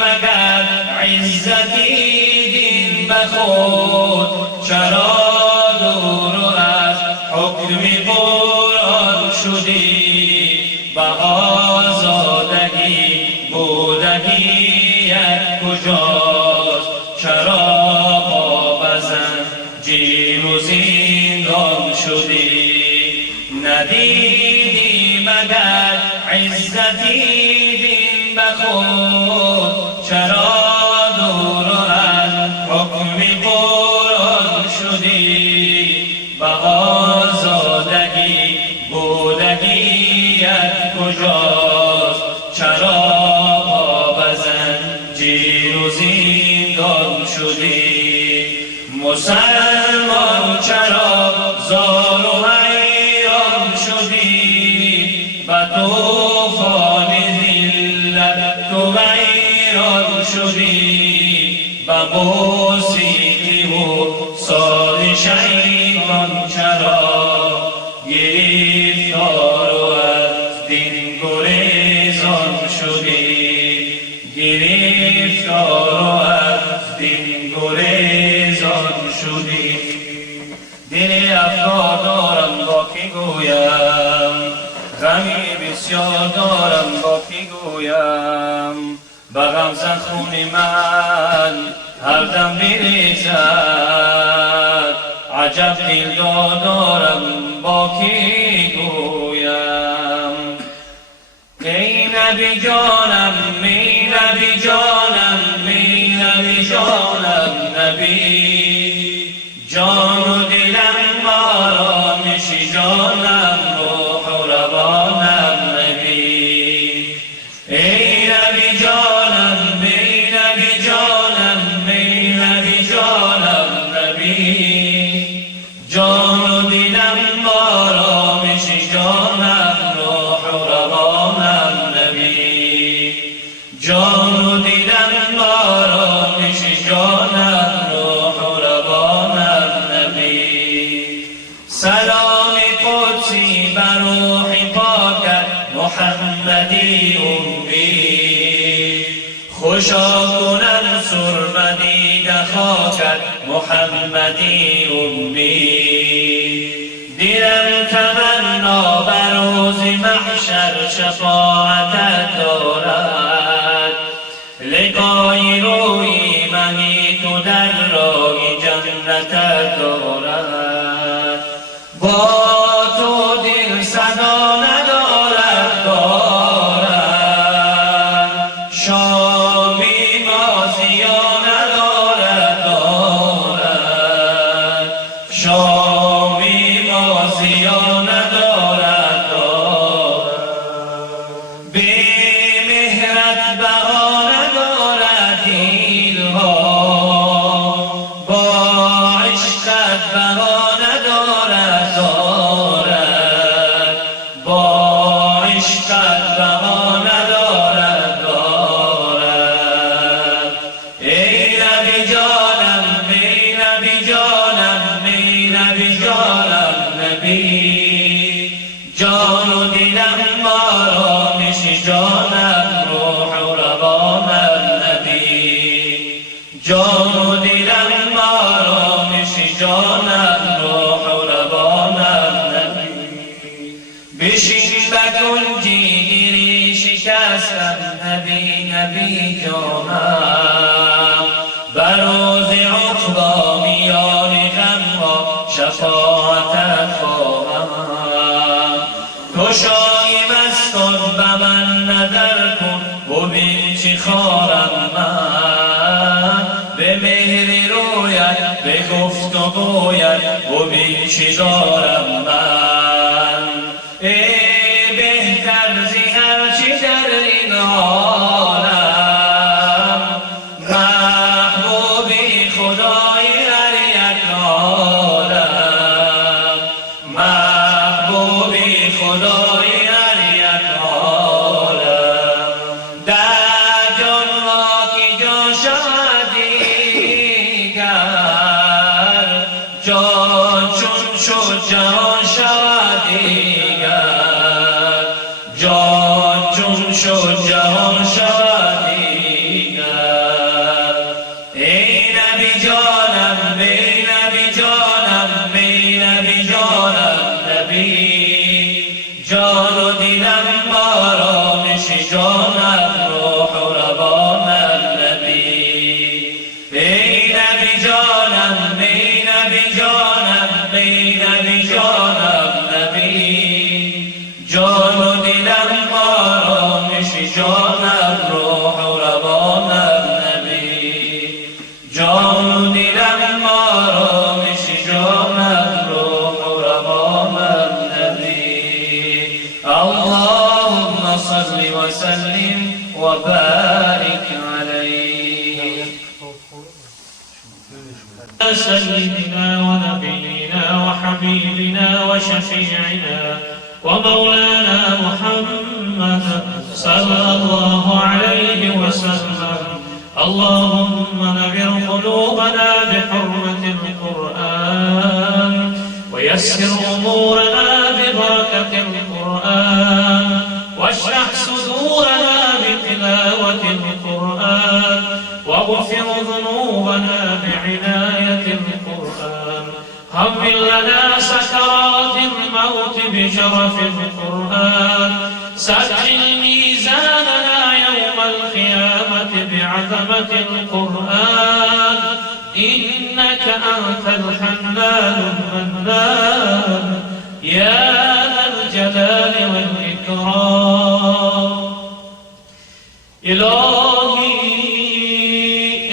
مگر عزتی دین بخود، چرا دور از حکم قرآن شدی؟ به آزادگی بودگیت کجاست؟ چرا با زنجیر و زندان شدی؟ ندیدی مگر عزتی دین بخود، چرا دور از حکم قرآن شدی؟ به آزادگی بودگیت کجاست؟ چرا با زنجیر و زندان شدی؟ مسلمان چرا زار و حیران شدی؟ به طوفان ذلت تو ویران شدی؟ به موسیقی و ساز شیطان چرا گرفتار و از دین گریزان شدی؟ گرفتار و از دین گریزان شدی. دل افگار دارم با کی گویم، غمی بسیار دارم با کی گویم، به غم زن خون من هر دم بریزد، عجب دل دارم با کی گویم. ای نبی جانم، می نبی جانم، می نبی جانم، نبی جان و دلم آرامشی جانم، روح و روانم نبی. ای نبی جانم، می نبی جانم، می نبی جانم، نبی جان و دلم آرامشی جانم، روح و روانم نبی. جان و دلم آرامشی جانم، روح و روانم نبی. سلام قدسی بر روح پاکت محمدی امی، خوشا کنم سرمدی خاکت محمدی امی. دلم تمنا بر روز محشر شفاعتت دارد، لقای روی منی تو در راه جنتت دارد. با تو دل صدا ندارد، دارد شامی مازیا ندارد، دارد شامی مازیا ندارد، دارد بی مهرت بها ندارد دیلها، با عشقت بها ندارد، دارد با عشقت بها ندارد، دارد. ای نبی جانم، ای نبی جانم، ای نبی جانم، نبی جان و دلم آرامشی جانم، روح و روانم نبی. جان و دلم آرامشی جانم، روح و روانم نبی. بشین بکن جیگیری شکستم نبی، نبی جانم، بروز عقبا میان غمها شفاعتت خواهم. تو شایب است کن به من نظر کن، ببین چی خارم من، به مهر رویت به گفت و گویت، ببین چی دارم من. ای بهتر زی هرچی در این عالم، محبوبی خدای هر یک عالم، محبوبی خدای هر یک عالم. در جان ها کی جان شود دیگر، جان چون شد جهان شود سيدنا ونبينا وحبيبنا وشفيعنا ومولانا محمد صلى الله عليه وسلم. اللهم نبر قلوبنا بحرمة القرآن ويسر أمورنا ببركة القرآن واشرح صدورنا بتلاوة القرآن واغفر ذنوبنا بعناية القرآن. هون لنا سكرات الموت بشرف القرآن. سجل ميزاننا يوم القيامة بعظمة القرآن. إنك أنت الحنان المنان يا ذا الجلال والإكرام.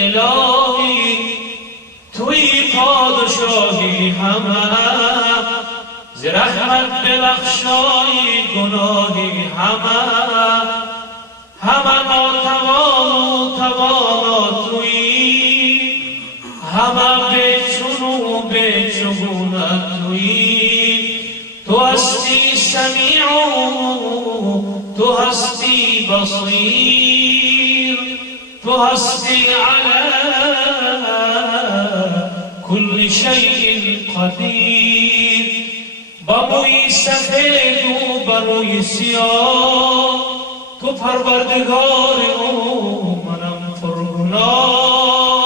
إلهي توی پادشاهی همه ز رحمت ببخشای گناهی همه ناتوان و توانا تویی همه بچون و بچگونه تویی. تو هستی سمیع تو هستی بصیر تو هستی علی كل شيء قدير. بروی سفید و بروی سیاه تو پروردگار و منم پرگناه.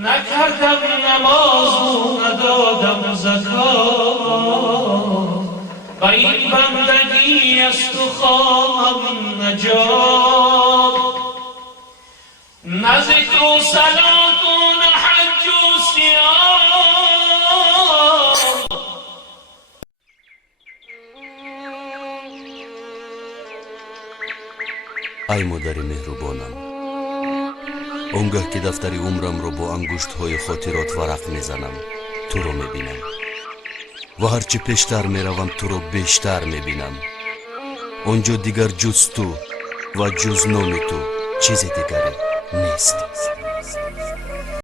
نکردم نماز و ندادم زکات و این بندگی است و خواهم نجات. نه ذکر و صلات و نه حج و صیام. ای مادر مهربانم، اونگاه که دفتر عمرم رو با انگشت‌های خاطرات ورق میزنم تو رو میبینم و هرچی پیشتر میروم تو رو بیشتر میبینم. اونجا دیگر جز تو و جز نام تو چیز دیگری نیست.